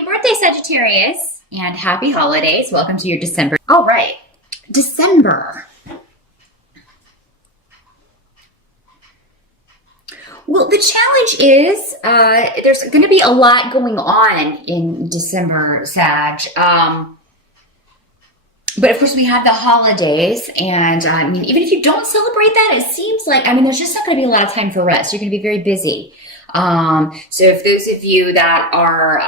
Happy birthday, Sagittarius, and happy holidays. Welcome to your December. All right, December. Well, the challenge is there's going to be a lot going on in December, Sag. But of course, we have the holidays, and I mean, even if you don't celebrate that, it seems like, I mean, there's just not going to be a lot of time for rest. You're going to be very busy. So if those of you that are,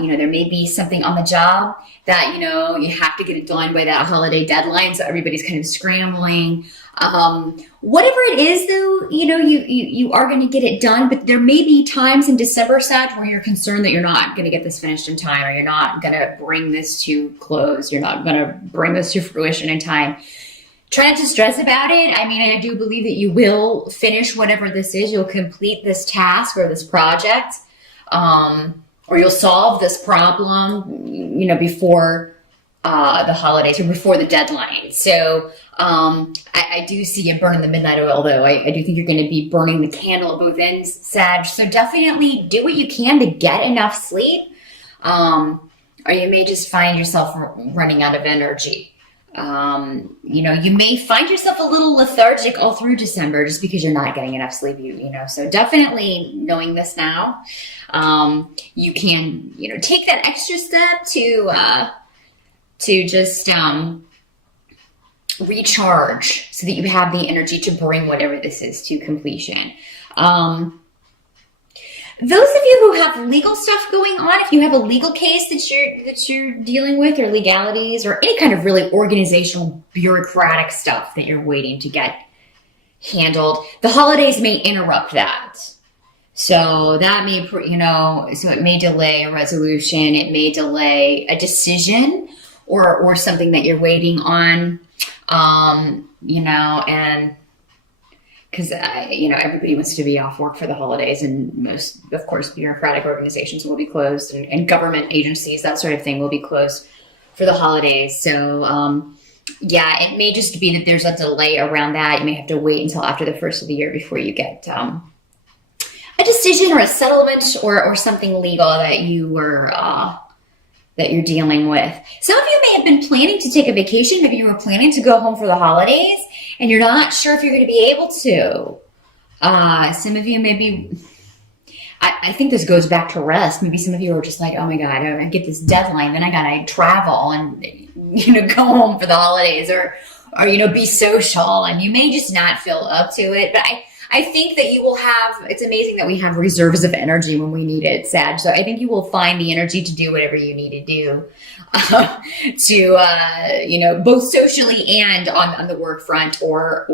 there may be something on the job that, you have to get it done by that holiday deadline. So everybody's kind of scrambling. Whatever it is though, you are going to get it done, but there may be times in December, Sag, where you're concerned that you're not going to get this finished in time, or you're not going to bring this to close. You're not going to bring this to fruition in time. Try not to stress about it. I mean, I do believe that you will finish whatever this is. You'll complete this task or this project, or you'll solve this problem, before the holidays or before the deadline. So I do see you burning the midnight oil, though. I do think you're going to be burning the candle at both ends, Sag. So definitely do what you can to get enough sleep, or you may just find yourself running out of energy. You may find yourself a little lethargic all through December just because you're not getting enough sleep, so definitely knowing this now, you can, take that extra step to just, recharge so that you have the energy to bring whatever this is to completion. Those of you who have legal stuff going on, if you have a legal case that you're dealing with, or legalities, or any kind of really organizational, bureaucratic stuff that you're waiting to get handled, the holidays may interrupt that. So that may, so it may delay a resolution, it may delay a decision, or something that you're waiting on, and because, everybody wants to be off work for the holidays, and most, of course, bureaucratic organizations will be closed, and government agencies, that sort of thing, will be closed for the holidays. So, it may just be that there's a delay around that. You may have to wait until after the first of the year before you get a decision or a settlement or something legal that you're dealing with. Some of you may have been planning to take a vacation. Maybe you were planning to go home for the holidays, and you're not sure if you're going to be able to. Some of you maybe, I think this goes back to rest. Maybe some of you are just like, oh my God, I get this deadline, then I got to travel and, go home for the holidays, or be social, and you may just not feel up to it. But I think that you will have, it's amazing that we have reserves of energy when we need it, Sag. So I think you will find the energy to do whatever you need to do to, both socially and on the work front, or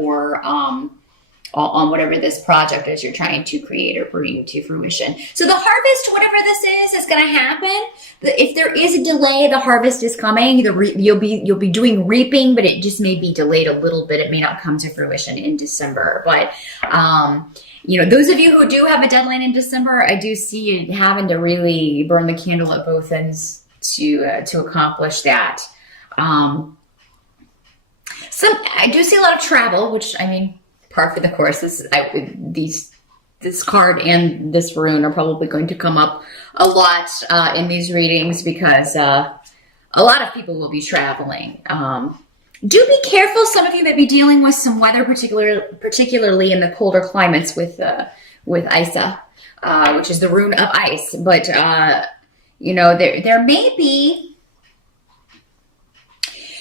on whatever this project is you're trying to create or bring to fruition. So the harvest, whatever this is going to happen. If there is a delay, the harvest is coming. You'll be doing reaping, but it just may be delayed a little bit. It may not come to fruition in December. But those of you who do have a deadline in December, I do see you having to really burn the candle at both ends to accomplish that. I do see a lot of travel, which, I mean, par for the course. This card and this rune are probably going to come up a lot in these readings, because a lot of people will be traveling. Do be careful. Some of you may be dealing with some weather, particularly in the colder climates with Isa, which is the rune of ice. But there may be.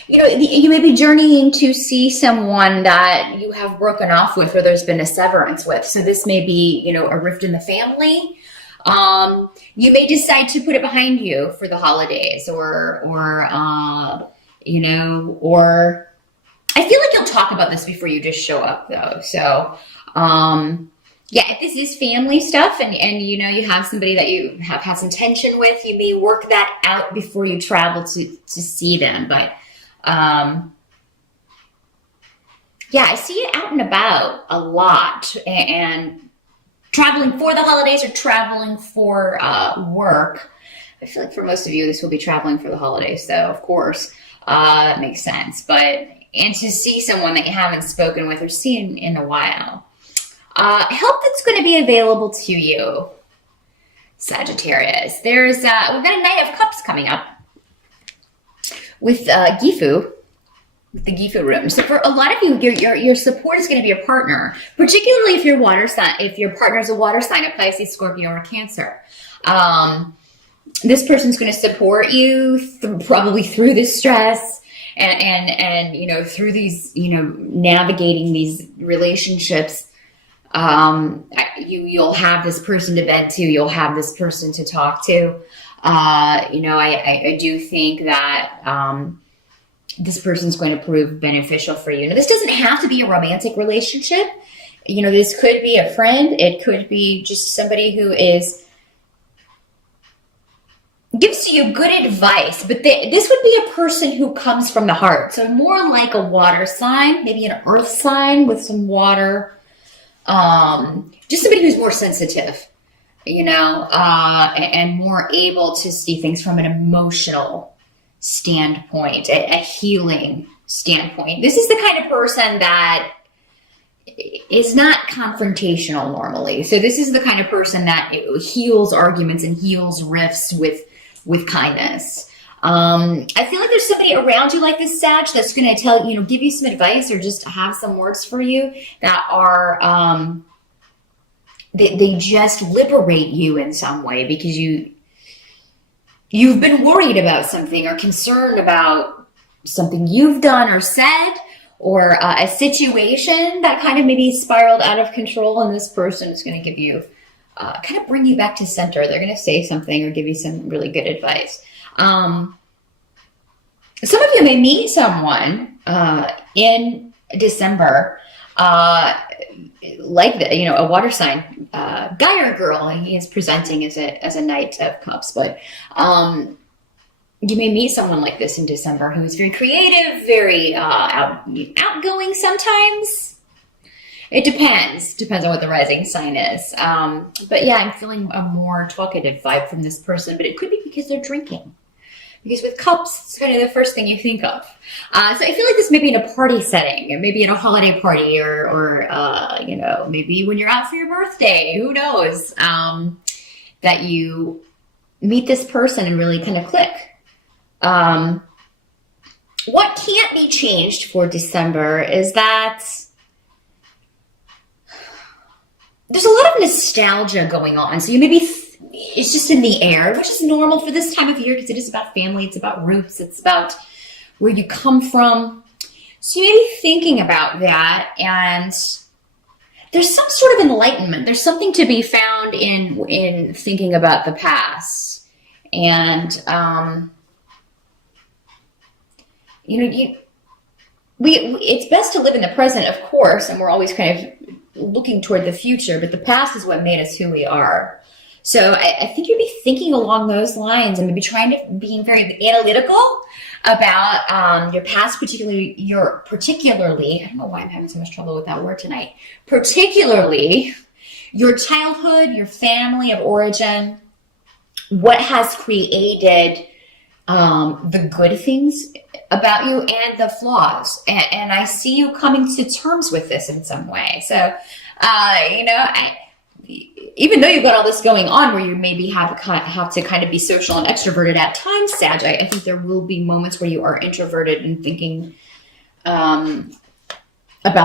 You may be journeying to see someone that you have broken off with, or there's been a severance with. So this may be, a rift in the family. You may decide to put it behind you for the holidays, or I feel like you'll talk about this before you just show up, though. So, if this is family stuff, and you have somebody that you have had some tension with, you may work that out before you travel to see them. But I see it out and about a lot, and traveling for the holidays or traveling for work. I feel like for most of you, this will be traveling for the holidays. So, of course, it makes sense. And to see someone that you haven't spoken with or seen in a while. Help that's going to be available to you, Sagittarius. We've got a Knight of Cups coming up with Gifu, with the Gifu room. So for a lot of you, your support is going to be a partner, particularly if your water sign, if your partner is a water sign of Pisces, Scorpio, or Cancer. This person's going to support you probably through this stress and you know, through these, you know, navigating these relationships. You'll have this person to vent to, you'll have this person to talk to. You know, I do think that this person's going to prove beneficial for you. Now, this doesn't have to be a romantic relationship. You know, this could be a friend. It could be just somebody who gives you good advice, but this would be a person who comes from the heart. So more like a water sign, maybe an earth sign with some water. Just somebody who's more sensitive, you know, and more able to see things from an emotional standpoint, a healing standpoint. This is the kind of person that is not confrontational normally. So this is the kind of person that heals arguments and heals rifts with kindness. I feel like there's somebody around you like this, Sag, that's going to tell, you know, give you some advice or just have some words for you that are, they just liberate you in some way because you've been worried about something or concerned about something you've done or said, or a situation that kind of maybe spiraled out of control, and this person is going to give you, kind of bring you back to center. They're going to say something or give you some really good advice. Some of you may meet someone in December, like the, you know, a water sign, guy or girl. He is presenting as a Knight of Cups, but you may meet someone like this in December who is very creative, very outgoing sometimes. It depends on what the rising sign is. But yeah, I'm feeling a more talkative vibe from this person, but it could be because they're drinking. Because with cups, it's kind of the first thing you think of. So I feel like this may be in a party setting, or maybe at a holiday party, or you know, maybe when you're out for your birthday, who knows, that you meet this person and really kind of click. What can't be changed for December is that there's a lot of nostalgia going on. So you maybe it's just in the air, which is normal for this time of year because it is about family, it's about roots, it's about where you come from. So you may be thinking about that, and there's some sort of enlightenment. There's something to be found in thinking about the past. And you know, it's best to live in the present, of course, and we're always kind of looking toward the future, but the past is what made us who we are. So I think you'd be thinking along those lines and maybe being very analytical about your past, particularly, I don't know why I'm having so much trouble with that word tonight, particularly your childhood, your family of origin, what has created the good things about you and the flaws. And I see you coming to terms with this in some way. So, you know, even though you've got all this going on where you maybe have to kind of be social and extroverted at times, Sag, I think there will be moments where you are introverted and thinking about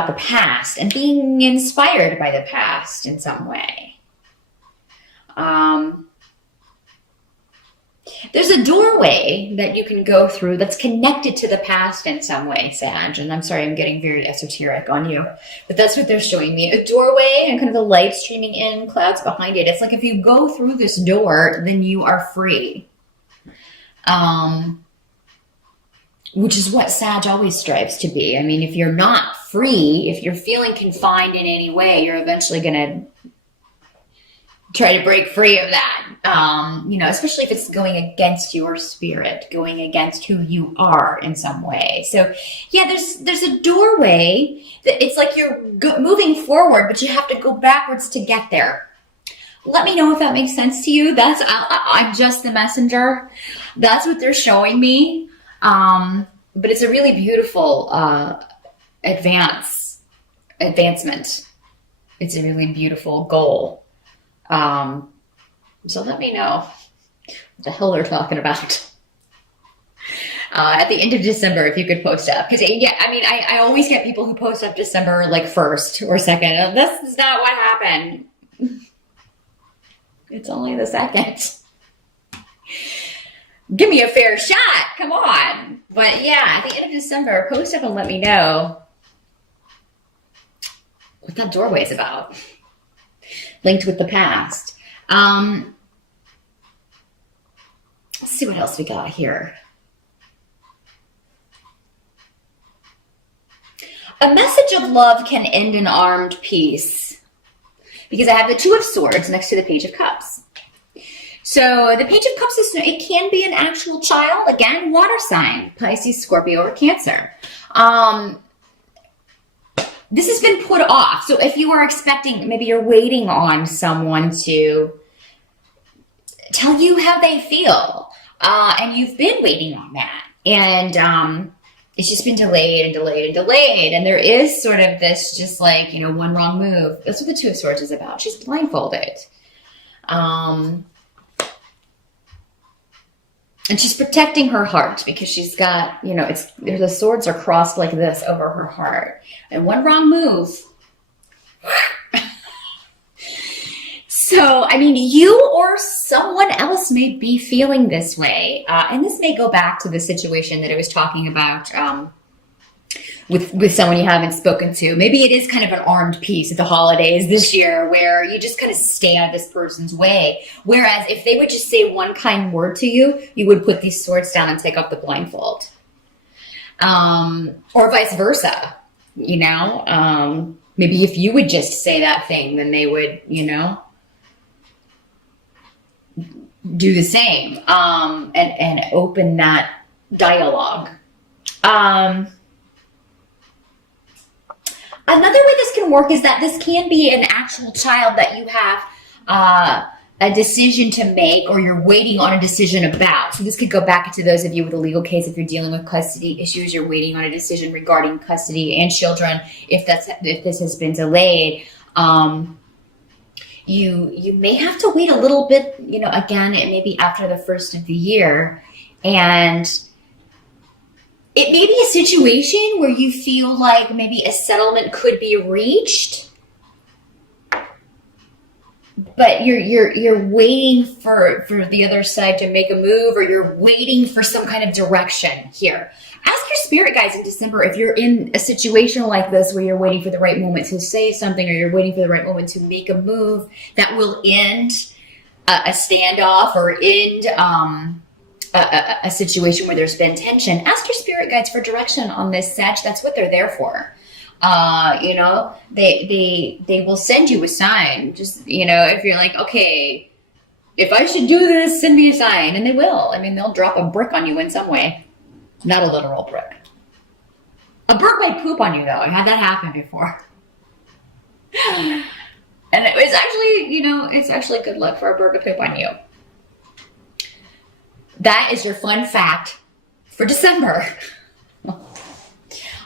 the past and being inspired by the past in some way. There's a doorway that you can go through that's connected to the past in some way, Sag. And I'm sorry, I'm getting very esoteric on you, but that's what they're showing me. A doorway and kind of the light streaming in, clouds behind it. It's like if you go through this door, then you are free. Which is what Sag always strives to be. I mean, if you're not free, if you're feeling confined in any way, you're eventually going to try to break free of that. You know, especially if it's going against your spirit, going against who you are in some way. So yeah, there's a doorway that it's like you're moving forward, but you have to go backwards to get there. Let me know if that makes sense to you. I'm just the messenger. That's what they're showing me. But it's a really beautiful, advancement. It's a really beautiful goal. So let me know what the hell they're talking about. At the end of December, if you could post up. Because, yeah, I mean, I always get people who post up December like 1st or 2nd. This is not what happened. It's only the 2nd. Give me a fair shot. Come on. But yeah, at the end of December, post up and let me know what that doorway is about. Linked with the past. Let's see what else we got here. A message of love can end in armed peace. Because I have the 2 of Swords next to the Page of Cups. So the Page of Cups, it can be an actual child. Again, water sign. Pisces, Scorpio, or Cancer. This has been put off. So if you are expecting, maybe you're waiting on someone to tell you how they feel. And you've been waiting on that. And it's just been delayed and delayed and delayed. And there is sort of this just like, you know, one wrong move. That's what the 2 of Swords is about. She's blindfolded. And she's protecting her heart because she's got, you know, the swords are crossed like this over her heart. And one wrong move. So, I mean, you or someone else may be feeling this way. And this may go back to the situation that I was talking about with someone you haven't spoken to. Maybe it is kind of an armed peace at the holidays this year where you just kind of stay out of this person's way. Whereas if they would just say one kind word to you, you would put these swords down and take off the blindfold. Or vice versa, you know. Maybe if you would just say that thing, then they would, you know, do the same and open that dialogue. Another way this can work is that this can be an actual child that you have a decision to make or you're waiting on a decision about. So this could go back to those of you with a legal case. If you're dealing with custody issues, you're waiting on a decision regarding custody and children. If this has been delayed, you may have to wait a little bit, you know, again, it may be after the 1st of the year. And it may be a situation where you feel like maybe a settlement could be reached, but you're waiting for the other side to make a move, or you're waiting for some kind of direction here. Ask your spirit guides in December if you're in a situation like this where you're waiting for the right moment to say something, or you're waiting for the right moment to make a move that will end a standoff or end a situation where there's been tension. Ask your spirit guides for direction on this, Sag. That's what they're there for. You know, they will send you a sign. Just, you know, if you're like, okay, if I should do this, send me a sign. And they will. I mean, they'll drop a brick on you in some way. Not a literal brick. A bird might poop on you, though. I had that happen before. And it was actually, you know, it's actually good luck for a bird to poop on you. That is your fun fact for December.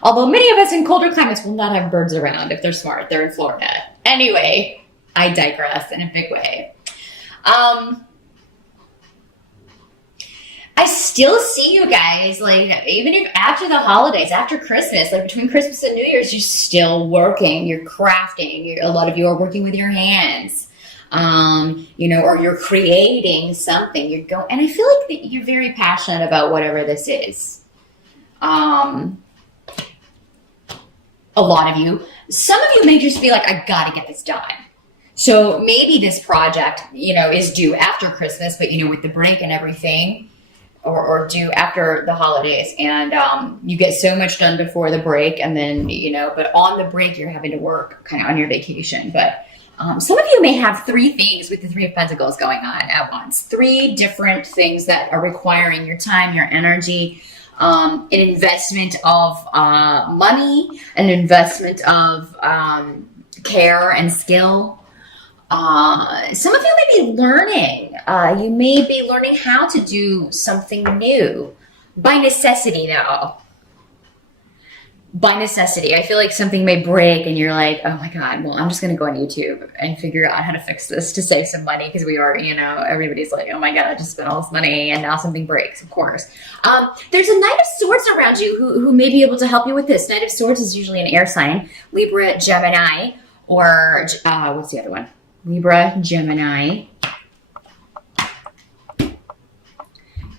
Although many of us in colder climates will not have birds around if they're smart. They're in Florida. Anyway, I digress in a big way. I still see you guys, like, even if after the holidays, after Christmas, like between Christmas and New Year's, you're still working, you're crafting. A lot of you are working with your hands, you know, or you're creating something. You're going, and I feel like that you're very passionate about whatever this is. A lot of you. Some of you may just be like, I gotta get this done. So maybe this project, you know, is due after Christmas, but, you know, with the break and everything, or due after the holidays, and you get so much done before the break, and then, you know, but on the break you're having to work kind of on your vacation. But some of you may have 3 things with the 3 of Pentacles going on at once. 3 different things that are requiring your time, your energy, an investment of money, an investment of care and skill. Some of you may be learning. You may be learning how to do something new by necessity, though. by necessity. I feel like something may break and you're like, oh my God, well, I'm just going to go on YouTube and figure out how to fix this to save some money because we are, you know, everybody's like, oh my God, I just spent all this money and now something breaks, of course. There's a Knight of Swords around you who may be able to help you with this. Knight of Swords is usually an air sign, Libra, Gemini, or what's the other one? Libra, Gemini.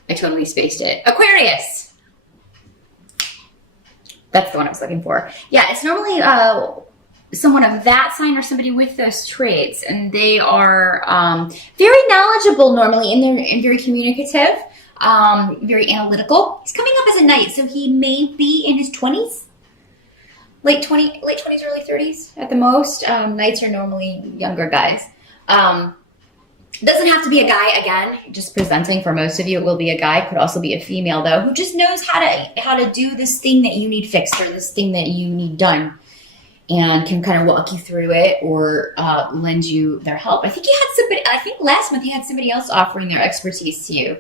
I totally spaced it. Aquarius. That's the one I was looking for. Yeah, it's normally someone of that sign or somebody with those traits, and they are very knowledgeable normally, and very communicative, very analytical. He's coming up as a knight, so he may be in his 20s, late 20s, early 30s at the most. Knights are normally younger guys. Doesn't have to be a guy, again, just presenting for most of you. It will be a guy, could also be a female though, who just knows how to do this thing that you need fixed or this thing that you need done, and can kind of walk you through it or lend you their help. I think you had somebody, I think last month you had somebody else offering their expertise to you,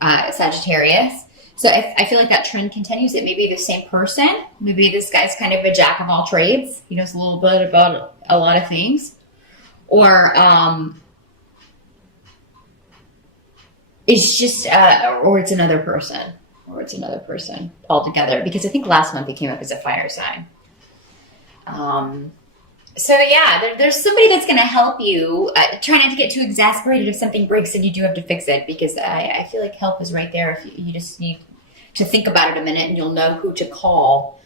Sagittarius. So I feel like that trend continues. It may be the same person. Maybe this guy's kind of a jack of all trades. He knows a little bit about a lot of things. Or it's just, or it's another person. Or it's another person altogether. Because I think last month he came up as a fire sign. So yeah, there's somebody that's going to help you. Try not to get too exasperated if something breaks and you do have to fix it, because I feel like help is right there. If you just need to think about it a minute and you'll know who to call.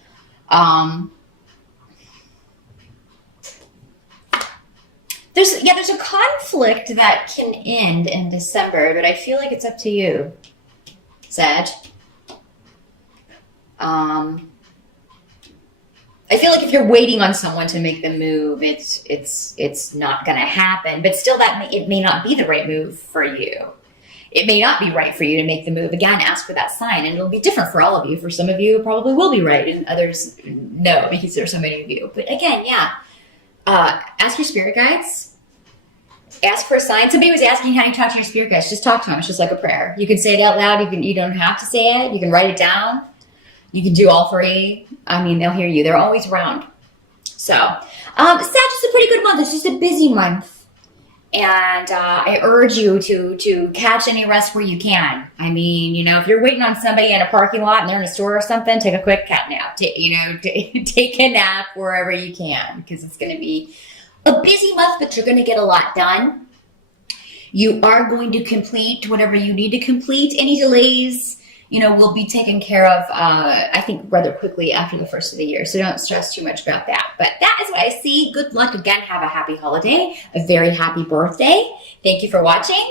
There's a conflict that can end in December, but I feel like it's up to you, Sag. I feel like if you're waiting on someone to make the move, it's not going to happen. But still, it may not be the right move for you. It may not be right for you to make the move. Again, ask for that sign, and it'll be different for all of you. For some of you, it probably will be right, and others, no, because there's so many of you. But again, yeah, ask your spirit guides. Ask for a sign. Somebody was asking how you talk to your spirit guides. Just talk to them. It's just like a prayer. You can say it out loud. You don't have to say it. You can write it down. You can do all three. I mean, they'll hear you. They're always around. So, Sag is a pretty good month. It's just a busy month. And I urge you to catch any rest where you can. I mean, you know, if you're waiting on somebody in a parking lot and they're in a store or something, take a quick cat nap. Take a nap wherever you can, because it's going to be a busy month, but you're going to get a lot done. You are going to complete whatever you need to complete. Any delays, will be taken care of, I think, rather quickly after the first of the year. So don't stress too much about that. But that is what I see. Good luck. Again, have a happy holiday, a very happy birthday. Thank you for watching.